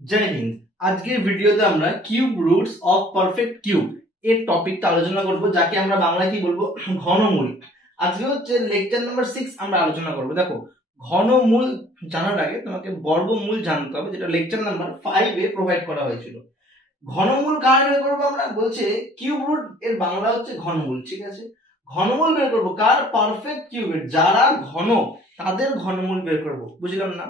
জয় হিন্দ। আজকের ভিডিওতে আমরা cube roots of perfect cube এর টপিকটা আলোচনা করব, যাকে আমরা বাংলায় কি বলবো, ঘনমূল। আজকে হচ্ছে লেকচার নাম্বার 6 আমরা আলোচনা করব। দেখো, ঘনমূল জানার আগে তোমাকে বর্গমূল জানতে হবে, যেটা লেকচার নাম্বার 5 এ প্রোভাইড করা হয়েছিল। ঘনমূল কার বের করবো আমরা, বলছে কিউব রুট এর বাংলা হচ্ছে ঘনমূল। ঠিক আছে, ঘনমূল বের করবো কার, পারফেক্ট কিউবের। যারা ঘন তাদের ঘনমূল বের করব, বুঝলাম না?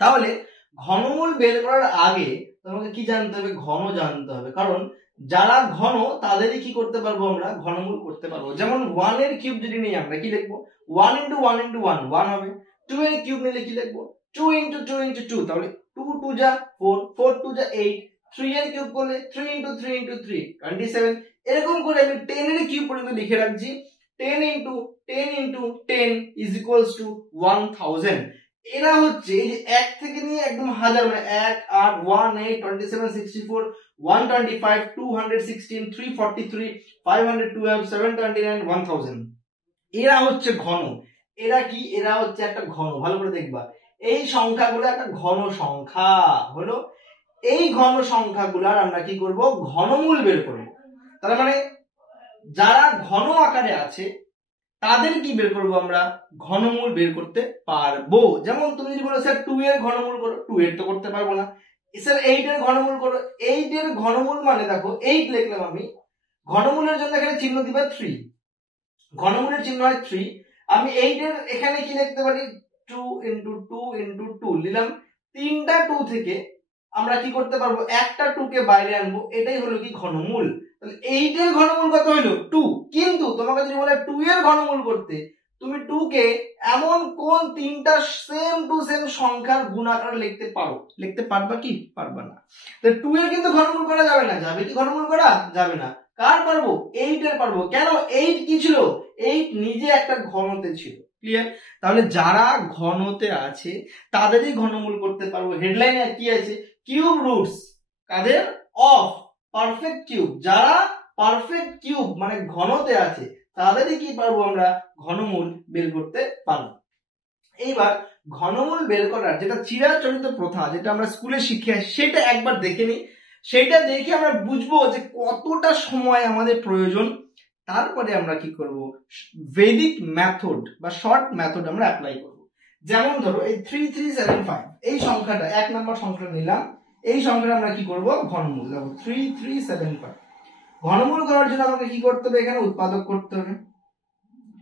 তাহলে ঘনমূল বের করার আগে তোমাকে কি জানতে হবে, ঘন জানতে হবে। কারণ যারা ঘন তাদেরই কি করতে পারবো, আমরা ঘনমূল করতে পারবো। যেমন 1 এর কিউব যদি নিই, আমরা কি লিখবো, 1 × 1 × 1 1 হবে। 2 এর কিউব নিলে কি লিখবো, 2 × 2 × 2, তাহলে 2 2 যা 4, 4 2 যা 8। 3 এর কিউব করলে 3 × 3 × 3 27। এরকম করে আমি 10 এর কিউব পর্যন্ত লিখে রাখছি। 10 × 10 × 10 = 1000। এরা হচ্ছে এই যে 1 থেকে নিয়ে একদম হাজার, মানে 1 8 1 8 27 64 125 216 343 512 729 1000। এরা হচ্ছে ঘন। এরা কি, এরা হচ্ছে একটা ঘন। ভালো করে দেখবা, এই সংখ্যাগুলো একটা ঘন সংখ্যা হলো। এই ঘন সংখ্যাগুলোর আমরা কি করব, ঘনমূল বের করব। তার মানে যারা ঘন আকারে আছে তাদের কি বের করবো, আমরা ঘনমূল বের করতে পারবো। যেমন তুমি যদি বলো স্যার 2 এর ঘনমূল করো, 2 এর তো করতে পারবো না। স্যার 8 এর ঘনমূল করো, 8 এর ঘনমূল মানে দেখো 8 লিখলাম আমি, ঘনমূলের জন্য এখানে চিহ্ন দিবা 3, ঘনমূলের চিহ্ন হয় 3। আমি 8 এর এখানে কি লিখতে পারি, 2 × 2 × 2 নিলাম। তিনটা 2 থেকে আমরা কি করতে পারবো, একটা 2 কে বাইরে আনবো। এটাই হলো কি ঘনমূল। তাহলে 8 এর ঘনমূল কত হলো, 2। কিন্তু তোমাকে যদি বলে 2 এর ঘনমূল করতে, তুমি 2 কে এমন কোন তিনটা সেম টু সেম সংখ্যার গুণ আকারে লিখতে পারো, লিখতে পারবা কি, পারবা না। তাহলে 2 এর কিন্তু ঘনমূল করা যাবে না। যাবে কি ঘনমূল করা যাবে না। কার পারবো, 8 এর পারবো। কেন, 8 কি ছিল, 8 নিজে একটা ঘনতে ছিল। ক্লিয়ার? তাহলে যারা ঘনতে আছে তাদেরই ঘনমূল করতে পারবো। হেডলাইনে কি আছে, কিউব রুটস কাদের, অফ পারফেক্ট কিউব। যারা পারফেক্ট কিউব মানে ঘনতে আছে তাদেরই কি পারবো, আমরা ঘনমূল বের করতে পারবো। এইবার ঘনমূল বের করার যেটা চিরাচরিত প্রথা, যেটা আমরা স্কুলে শিখে আসি, সেটা একবার দেখে নিই। সেটা দেখে আমরা বুঝবো যে কতটা সময় আমাদের প্রয়োজন। তারপরে আমরা কি করব, ভেদিক মেথড বা শর্ট মেথড আমরা অ্যাপ্লাই করব। যেমন ধরো এই 3375 এই সংখ্যাটা, এক নম্বর সংখ্যা নিলাম। এই সংখ্যাটা আমরা কি করব, ঘনমূল। দেখো 3375 ঘনমূল করার জন্য আমাকে কি করতে হবে, এখানে উৎপাদক করতে হবে।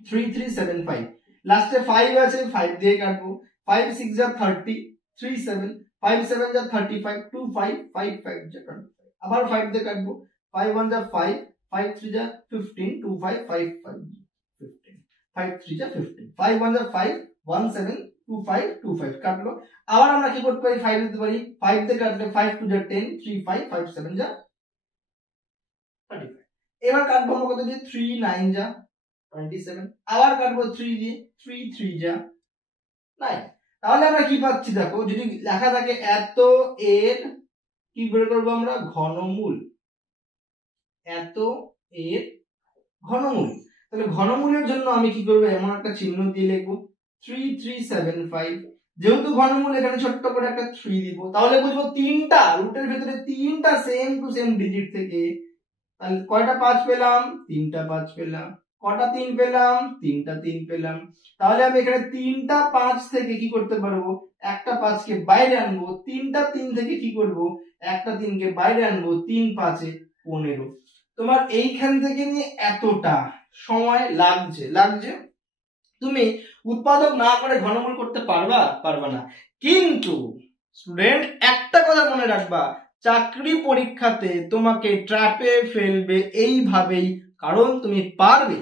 3375 লাস্টে 5 আছে, 5 দিয়ে কাটবো। 5 6 যা 30 37 5 7 যা 35 2 5 5 5 যা 25 আবার 5 দিয়ে কাটবো। 5 1 যা 5 5 3 যা 15 2 5 5 5 15 5 3 যা 15 5 1 যা 5 1 7 2 5 2 5 কাটলো। আবার আমরা কি করতে পারি, 5 দিতে পারি। 5 দিয়ে কাটলে 5 2 যা 10 3 5 5 7 যা 35। এবার কাটবো আমরা কত দিয়ে, 3 9 যা 27। আবার কাটবো 3 দিয়ে, 3 3 যা 9। তাহলে আমরা কি পাচ্ছি, দেখো যদি লেখা থাকে এত এর কি বের করবো আমরা, ঘনমূল। এত এর ঘনমূল। তাহলে ঘনমূলের জন্য আমি কি করবো, এমন একটা চিহ্ন দিয়ে লিখবো 3375। যেহেতু ঘনমূল, এখানে ছোট্ট করে একটা 3 দিব। তাহলে বুঝবো তিনটা রুটের ভিতরে তিনটা সেম টু সেম ডিজিট থেকে। তাহলে কয়টা 5 পেলাম, তিনটা 5 পেলাম। কটা 3 পেলাম, তিনটা 3 পেলাম। তাহলে আমি এখানে তিনটা 5 থেকে কি করতে পারবো, একটা 5 কে বাইরে আনবো। তিনটা 3 থেকে কি করব, একটা 3 কে বাইরে আনবো। 3 5 এ 15। তোমার এইখান থেকে নিয়ে এতটা সময় লাগছে। তুমি উৎপাদক না করে ঘনমূল করতে পারবা, পারবা না। কিন্তু স্টুডেন্ট একটা কথা মনে রাখবা, চাকরি পরীক্ষাতে তোমাকে ট্র্যাপে ফেলবে এইভাবেই। কারণ তুমি পারবে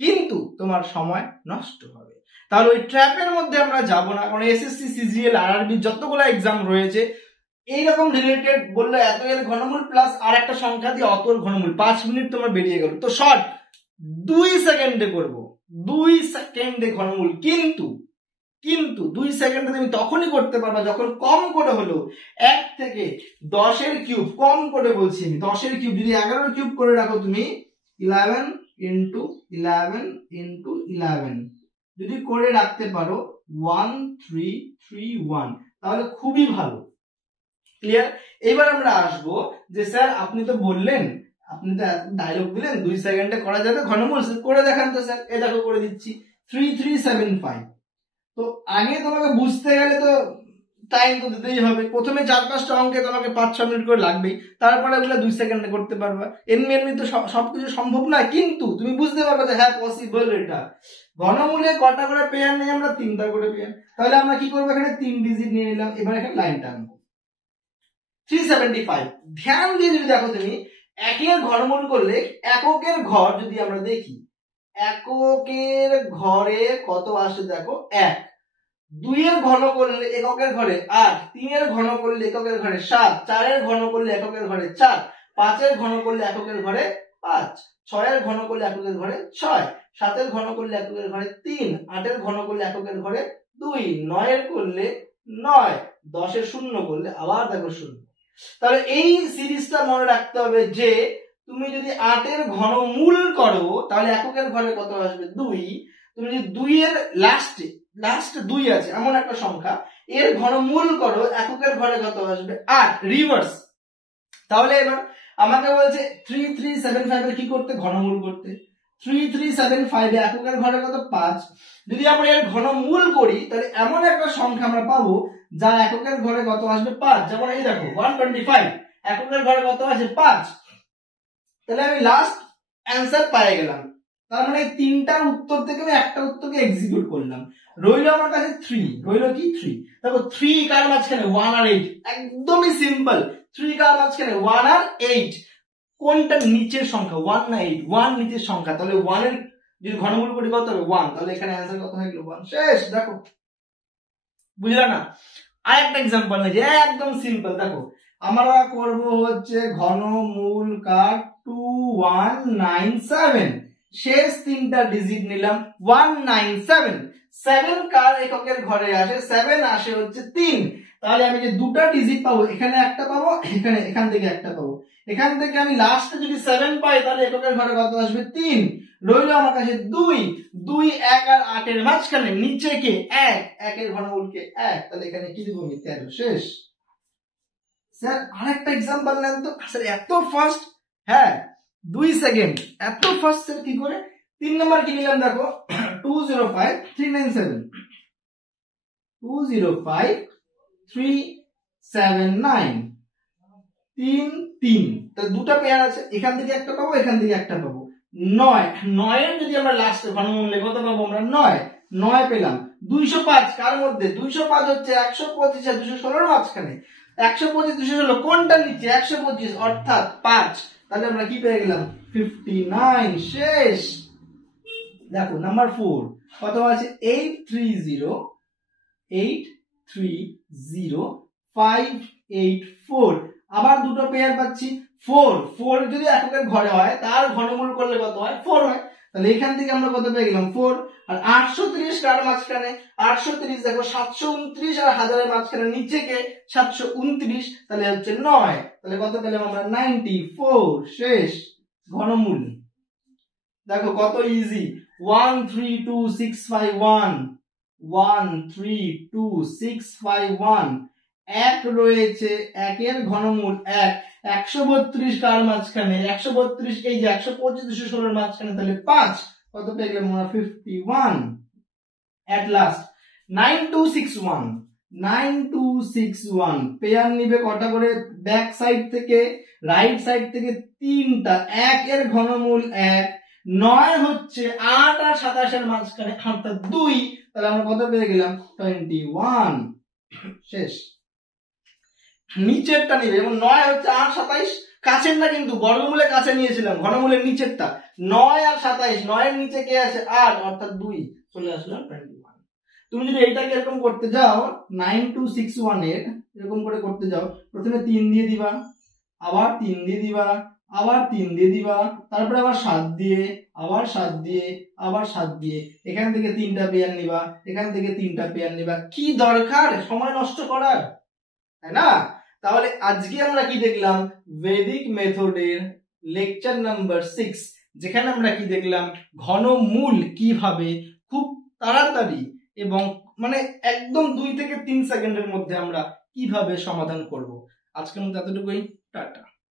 কিন্তু তোমার সময় নষ্ট হবে। তাহলে ওই ট্র্যাপের মধ্যে আমরা যাব না। কারণ এসএসসি সিজিএল আরআরবি যতগুলো এক্সাম রয়েছে এইরকম রিলেটেড বললে এত এর ঘনমূল প্লাস আর একটা সংখ্যা দিয়ে অত ঘনমূল, 5 মিনিট তোমার বেরিয়ে গেল। তো শর্ট 2 সেকেন্ডে করব, 2 সেকেন্ডে ঘনমূল। কিন্তু 2 সেকেন্ডে তুমি তখনই করতে পারবা যখন কম করে হলো 1 থেকে 10 এর কিউব, কম করে বলছি আমি, 10 এর কিউব যদি 11 এর কিউব করে রাখো তুমি, 11 × 11 × 11 যদি করে রাখতে পারো 1331, তাহলে খুবই ভালো। ক্লিয়ার? এবার আমরা আসবো যে স্যার আপনি তো বললেন, আপনি তো ডায়লগ দিলেন 2 সেকেন্ডে করা যাবে ঘনমূল, করে দেখান তো স্যার। এই দেখো করে দিচ্ছি 3375। তো আগে তোমাকে বুঝতে গেলে তো টাইম তো দিতেই হবে, প্রথমে 4-5টা অঙ্কে তোমাকে 5-6 মিনিট করে লাগবেই, তারপরে ওগুলো 2 সেকেন্ডে করতে পারবা। এমনি তো সবকিছু সম্ভব না, কিন্তু তুমি বুঝতে পারবে যে হ্যাঁ পসিবল এটা। ঘনমূলে কটা করে পেয়ার নেই আমরা? 3টা করে পেয়ার। তাহলে আমরা কি করবো, এখানে 3 ডিজিট নিয়ে নিলাম। এবার এখানে লাইনটা আনবো 375। ধ্যান দিয়ে যদি দেখো তুমি, একের ঘনমূল করলে এককের ঘর যদি আমরা দেখি, এককের ঘরে কত আসে দেখো 1। 2 এর ঘন করলে এককের ঘরে 8, 3 এর ঘন করলে এককের ঘরে 7, 4 এর ঘন করলে এককের ঘরে 4, 5 এর ঘন করলে এককের ঘরে 5, 6 এর ঘন করলে এককের ঘরে 6, 7 এর ঘন করলে এককের ঘরে 3, 8 এর ঘন করলে এককের ঘরে 2, 9 এর করলে 9, 10 এর শূন্য করলে আবার দেখো শূন্য। তাহলে এই সিরিজটা মনে রাখতে হবে যে তুমি যদি 8 এর ঘনমূল করো তাহলে এককের ঘরে কত আসবে 2। তুমি যদি 2 এর লাস্ট 2 আছে এমন একটা সংখ্যা, এর ঘনমূল করো, এককের ঘরে কত আসবে 8, রিভার্স। তাহলে এবার আমাকে বলছে 3375 এর কি করতে, ঘনমূল করতে। 3375 এ এককের ঘরে কত 5। যদি আমরা এর ঘনমূল করি তাহলে এমন একটা সংখ্যা আমরা পাবো যা এককের ঘরে কত আসবে 5। যেমন এই দেখো 125, এককের ঘরে কত আসে 5। তাহলে আমি লাস্ট অ্যান্সার পেয়ে গেলাম। তার মানে 3টার উত্তর থেকে আমি একটা উত্তরকে এক্সিকিউট করলাম। রইল আমার কাছে 3, রইল কি 3। দেখো 3 কার মাঝখানে 1 আর 8, একদমই সিম্পল। 3 কার মাঝখানে 1 আর 8, কোনটা নিচের সংখ্যা 1 না 8? 1 নিচের সংখ্যা, তাহলে 1 এর যদি ঘনমূল করি কত হবে 1, তাহলে এখানে অ্যান্সার কত হয়ে গেল 1। শেষ। দেখো বুঝলা না? আরেকটা एग्जांपल নেই যে একদম সিম্পল। দেখো আমরা করব হচ্ছে ঘনমূল কার 2197, শেষ 3টা ডিজিট নিলাম 197। 7 কার এককের ঘরে আসে, 7 আসে হচ্ছে 3। তাহলে আমি যে দুটো ডিজিট পাবো, এখানে একটা পাবো, এখান থেকে একটা পাবো। এখান থেকে আমি লাস্টে যদি 7 পাই তাহলে এককের ঘরে কত আসবে 3। রইল আমার কাছে 2, 2 1 আর 8 এর মাঝখানে নিচে কে 1, 1 এর ঘনমূল কে 1, তাহলে এখানে কি দিব আমি 13। শেষ। স্যার আরেকটা एग्जांपल নেন তো। স্যার এত ফাস্ট? হ্যাঁ 2 সেকেন্ড, এত ফাস্ট স্যার কি করে? 3 নাম্বার কি নিলাম দেখো 205397, 205379, 3 3। তাহলে দুটো পেয়ার আছে, এখান থেকে একটা পাবো, এখান থেকে একটা পাবো। 9, 9 এর যদি আমরা লাস্টে ঘনমূল কত পাবো আমরা 9, 9 পেলাম। 205 কার মধ্যে? 205 হচ্ছে 125 আর 216 এর মাঝখানে। 125 216 কোনটা নিচে? 125 অর্থাৎ 5। তাহলে আমরা কি পেয়ে গেলাম 59। শেষ। দেখো নাম্বার 4 কত আছে 830584। আবার দুটো পেয়ার পাচ্ছি 4, 4 যদি এককের ঘরে হয় তার ঘনমূল করলে কত হয় 4 হয়। তাহলে এখান থেকে আমরা কত পেয়ে গেলাম 4। আর 830 কার মাঝখানে? 830 দেখো 729 আর 1000 এর মাঝখানে নিচে কে 729, তাহলে হচ্ছে 9। তাহলে কত পেলাম আমরা 94। শেষ। ঘনমূল দেখো কত ইজি। 132651, 132651। 1 রয়েছে, 1 এর ঘনমূল 1। 132 কার মাঝখানে? 132 এই যে 125 216 এর মাঝখানে, তাহলে 5। কত পেয়ে গেলাম আমরা 51। এট লাস্ট 9261, 9261 পেয়ার নিবে কটা করে? ব্যাক সাইড থেকে, রাইট সাইড থেকে 3টা। 1 এর ঘনমূল 1, 9 হচ্ছে 8 আর 27 এর মাঝখানে অর্থাৎ 2। তাহলে আমরা কত পেয়ে গেলাম 21। শেষ। নিচেরটা নিবে, এবং 9 হচ্ছে 8 27 কাছের না, কিন্তু বর্গমূলে কাছে নিয়েছিলাম, ঘনমূলের নিচেরটা 9 আর 27, 9 এর নিচে কে আছে 8 অর্থাৎ 2, চলে আসলাম 21। তুমি যদি এইটাকে এরকম করতে যাও 9261 এর এরকম করে করতে যাও, প্রথমে 3 দিয়ে দিবা, আবার 3 দিয়ে দিবা, আবার 3 দিয়ে দিবা, তারপরে আবার 7 দিয়ে, আবার 7 দিয়ে, আবার 7 দিয়ে, এখান থেকে 3টা পেয়ার নিবা, এখান থেকে 3টা পেয়ার নিবা। কি দরকার সময় নষ্ট করার, তাই না? তাহলে আজকে আমরা কি দেখলাম? বৈদিক মেথডের লেকচার নাম্বার 6, যেখানে আমরা কি দেখলাম? ঘনমূল কিভাবে খুব তাড়াতাড়ি এবং মানে একদম 2 থেকে 3 সেকেন্ডের মধ্যে আমরা কিভাবে সমাধান করব। আজকের মতো এতটুকুই, টাটা।